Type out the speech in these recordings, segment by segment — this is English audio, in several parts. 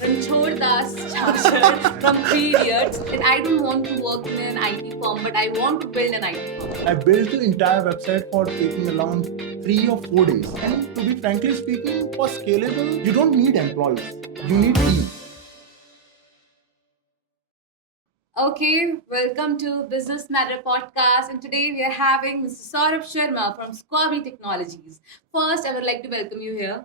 Ranchod Das Chachar from Three Idiots that I don't want to work in an IT firm, but I want to build an IT firm. I built the entire website for taking around 3 or 4 days. And to be frankly speaking, for scalable, you don't need employees. You need team. Okay, welcome to Business Matter Podcast, and today we are having Mr. Saurabh Sharma from Squabby Technologies. First, I would like to welcome you here.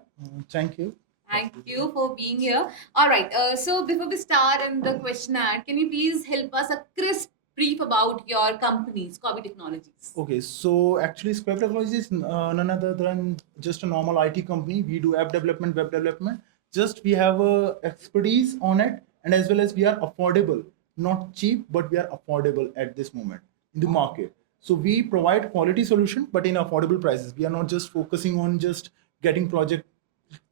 Thank you. Thank you for being here. All right. So before we start in the questionnaire, can you please help us a crisp brief about your company, Squabby Technologies? Okay, so actually, Square Technology is none other than just a normal IT company. We do app development, web development. Just we have expertise on it, and as well as we are affordable, not cheap, but we are affordable at this moment in the market. So we provide quality solution, but in affordable prices. We are not just focusing on just getting project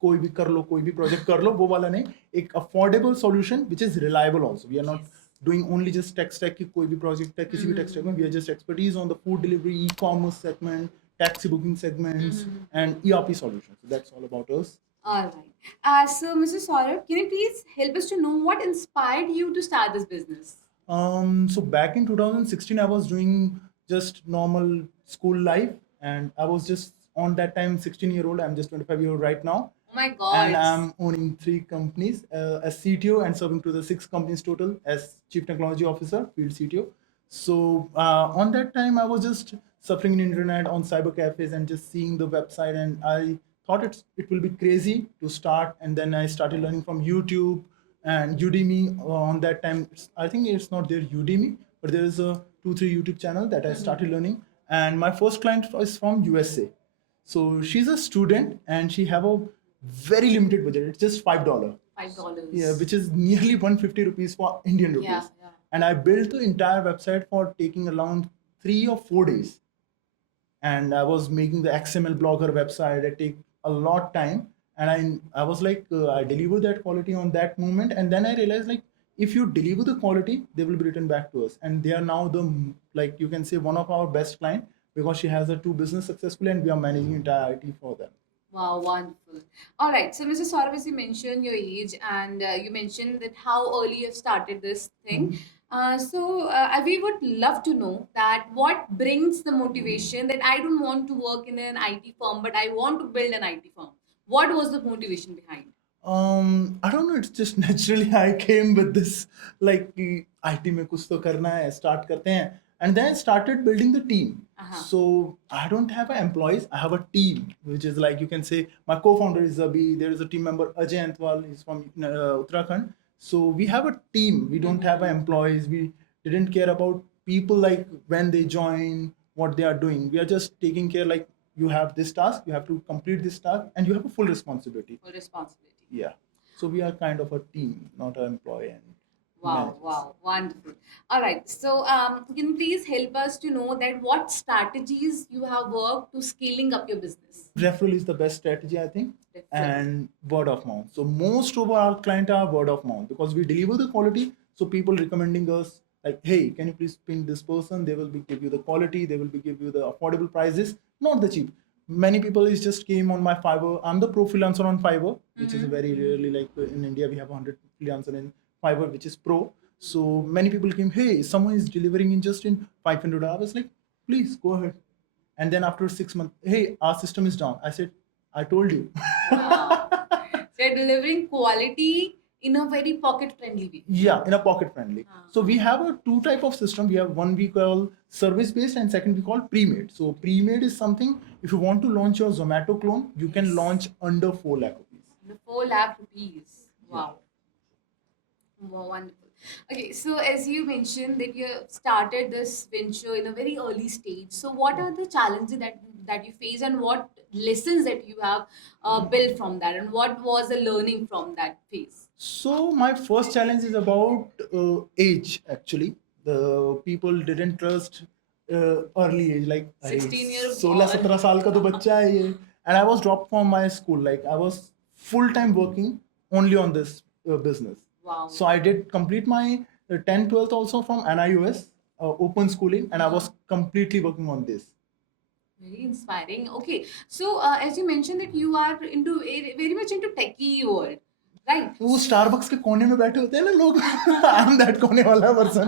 कोई भी कर लो कोई भी project कर लो वो वाला नहीं एक affordable solution which is reliable also we are not doing only just tech stack की कोई भी project है किसी भी tech stack में we are just expertise on the food delivery e-commerce segment taxi booking segments and ERP solutions so that's all about us. All right. So, Mr. Saurabh, can you please help us to know what inspired you to start this business? So back in 2016 I was doing just normal school life and I was just on that time 16-year-old. I'm just 25-year-old right now. Oh my And God. I'm owning 3 companies as CTO and serving to the 6 companies total as Chief Technology Officer, Field CTO. So on that time, I was just surfing the internet on cyber cafes and just seeing the website, and I thought it will be crazy to start. And then I started learning from YouTube and Udemy. On that time, I think it's not there Udemy, but there is a 2 3 YouTube channel that I started learning. And my first client is from USA. So she's a student and she have a very limited budget. It's just $5. $5. Yeah, which is nearly 150 rupees for Indian rupees. Yeah. And I built the entire website for taking around 3 or 4 days. And I was making the XML blogger website. It take a lot time, and I was like I deliver that quality on that moment, and then I realized like if you deliver the quality, they will be returned back to us, and they are now the like you can say one of our best client because she has a 2 business successfully, and we are managing entire IT for them. Wow, wonderful. All right. So, Mr. Saurabh, as you mentioned your age and you mentioned that how early you have started this thing. We would love to know that what brings the motivation that I don't want to work in an IT firm, but I want to build an IT firm. What was the motivation behind? I don't know. It's just naturally I came with this like कि IT में कुछ तो करना है, start करते हैं, and then I started building the team. So I don't have employees. I have a team, which is like you can say my co-founder is Zabi. There is a team member Ajay Antwal. He's from Uttarakhand. So we have a team. We don't have employees. We didn't care about people like when they join, what they are doing. We are just taking care like you have this task, you have to complete this task, and you have a full responsibility. Full responsibility. Yeah. So we are kind of a team, not an employee. And Wow, managers. wow, wonderful. All right. So, can you please help us to know that what strategies you have worked to scaling up your business? Referral is the best strategy, I think, Referral. and word of mouth. So most of our client are word of mouth because we deliver the quality. So people recommending us like, hey, can you please ping this person? They will be give you the quality. They will be give you the affordable prices, not the cheap. Many people is just came on my Fiverr. I'm the pro freelancer on Fiverr, which is very rarely like in India we have 100 freelancer in Fiverr, which is pro. So many people came, hey, someone is delivering in just in 500 hours. Like, please go ahead. And then after 6 months, hey, our system is down. I said, I told you. Wow. So, you're delivering quality in a very pocket friendly way. Yeah, in a pocket friendly. So we have a two type of system. We have one we call service based and second we call pre-made. So pre-made is something if you want to launch your Zomato clone, you can launch under 4 lakh rupees. The 4 lakh rupees. Wow. Wow, wonderful. Okay, so as you mentioned that you started this venture in a very early stage. So what are the challenges that you face and what lessons that you have built from that and what was the learning from that phase? So my first challenge is about age actually. The people didn't trust early age like 16-year-old 16-17 साल का तो बच्चा है ये. And I was dropped from my school. Like I was full time working only on this business. Wow. So I did complete my 10th, 12th also from NIUS, open schooling, and I was completely working on this. Very inspiring. Okay, so as you mentioned that you are into very much into techie world. right? वो Starbucks के कोने में बैठे होते हैं ना लोग, I am that कोने वाला person.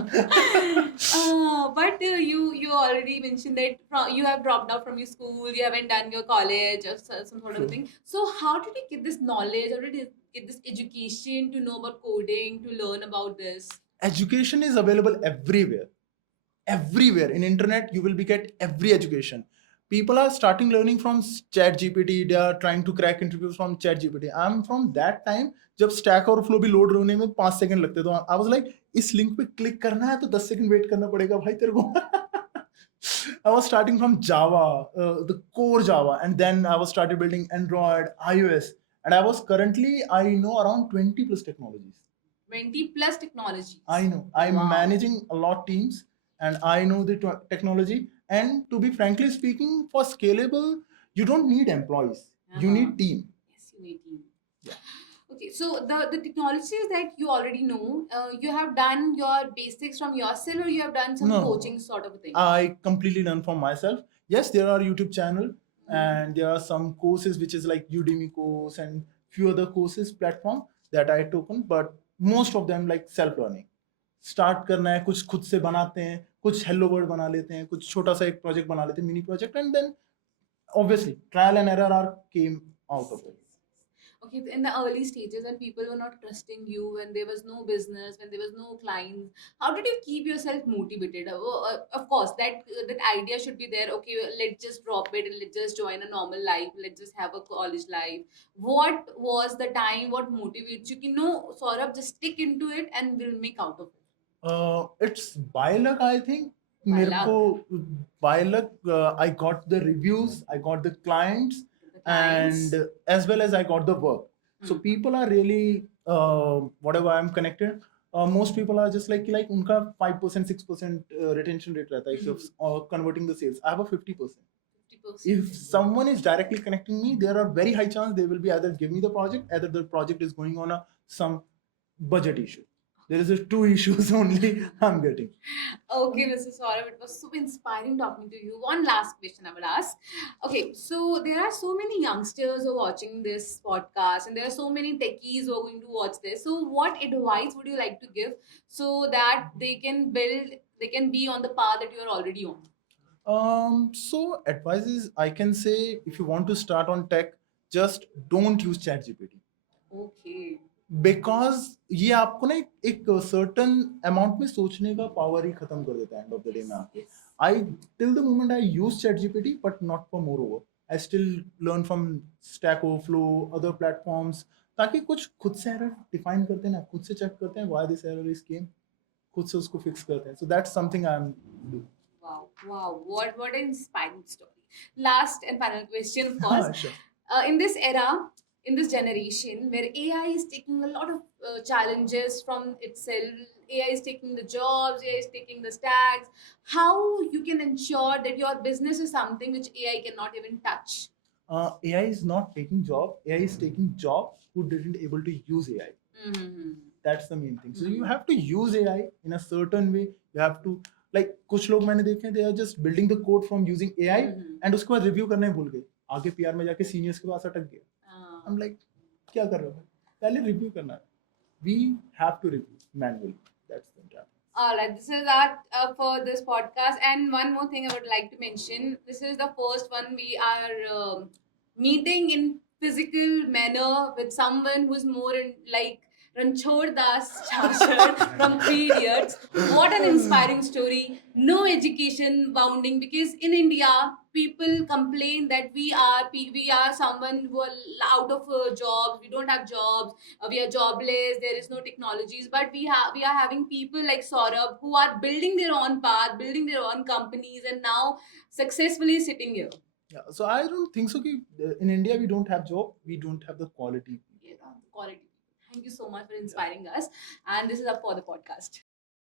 But you already mentioned that you have dropped out from your school, you haven't done your college or some sort of True. thing. So how did you get this knowledge? How did you get this education to know about coding, to learn about this? Education is available everywhere in internet. You will be get every education. People are starting learning from chat gpt. They are trying to crack interviews from chat gpt. I'm from that time जब stack और flow भी load होने में 5 second लगते, तो I was like इस link पे click करना है तो 10 सेकंड वेट करना पड़ेगा भाई तेरे को. I was starting from Java, the core Java, and then I was started building Android, iOS, and I was currently I know around 20 plus technologies. 20 plus technologies. I know. I'm Wow. managing a lot teams, and I know the technology. And to be frankly speaking, for scalable, you don't need employees. You Uh-huh. need team. Yes, you need team. Yeah. Okay, so the technologies that you already know, you have done your basics from yourself, or you have done some No. coaching sort of a thing? I completely learn from myself. Yes, there are YouTube channel, and there are some courses which is like Udemy course and few other courses platform that I took on, but most of them like self learning. Start करना है, कुछ खुद से बनाते हैं, कुछ hello word बना लेते हैं, कुछ छोटा सा एक प्रोजेक्ट बना लेते हैं, mini project, and then obviously trial and error are came out of it. Okay, in the early stages when people were not trusting you, when there was no business, when there was no clients, how did you keep yourself motivated? Of course, that idea should be there. Okay, let's just drop it and let's just join a normal life. Let's just have a college life. What was the time? What motivates you? You know, Saurabh, just stick into it and we'll make out of it. It's by luck, I think. By मेरे luck. को by luck, I got the reviews, I got the clients, The clients. and as well as I got the work. So Hmm. people are really whatever I'm connected. Most people are just like उनका 5% 6% retention rate रहता है if you're converting the sales. I have a 50%. 50%. If someone is directly connecting me, there are very high chance they will be either give me the project, either the project is going on some budget issue. There is a two issues only I'm getting. Okay, Mr. Saurabh, it was so inspiring talking to you. One last question I would ask. Okay, so there are so many youngsters who are watching this podcast, and there are so many techies who are going to watch this. So, what advice would you like to give so that they can be on the path that you are already on? So advice is, I can say, if you want to start on tech, just don't use ChatGPT. Okay. Because ये आपको ना एक certain amount में सोचने का power ही खत्म कर देता है एंड ऑफ द डे में आके. I till the moment I use ChatGPT but not for more over. I still learn from Stack Overflow, other platforms, ताकि कुछ खुद से एरर डिफाइन करते हैं ना, खुद से चेक करते हैं why this error is came, खुद से उसको फिक्स करते हैं. So that's something I am do. Wow, wow, what an inspiring story. Last and final question, of course. Sure. In this era, in this generation where AI is taking a lot of challenges from itself, AI is taking the jobs, AI is taking the stacks, how you can ensure that your business is something which AI cannot even touch? AI is not taking job. AI is taking job who didn't able to use AI. Mm-hmm. That's the main thing. So you have to use AI in a certain way. You have to, like, कुछ लोग मैंने देखे हैं, they are just building the code from using AI, and उसके बाद review करना ही भूल गए, आगे पीआर में जाके सीनियर्स के पास अटक गए. I'm like, क्या कर रहे हो? पहले रिव्यू करना है. We have to review manually. That's the entire. All right, this is our for this podcast. And one more thing I would like to mention: this is the first one we are meeting in physical manner with someone who's more in like Ranchhod Das Chachar from Three Idiots. What an inspiring story! No education bounding, because in India people complain that we are someone who are out of jobs. We don't have jobs. We are jobless. There is no technologies, but we are having people like Saurabh who are building their own path, building their own companies, and now successfully sitting here. Yeah. So I don't think so. कि in India we don't have job. We don't have the quality. Yeah, quality. Thank you so much for inspiring us. And this is up for the podcast.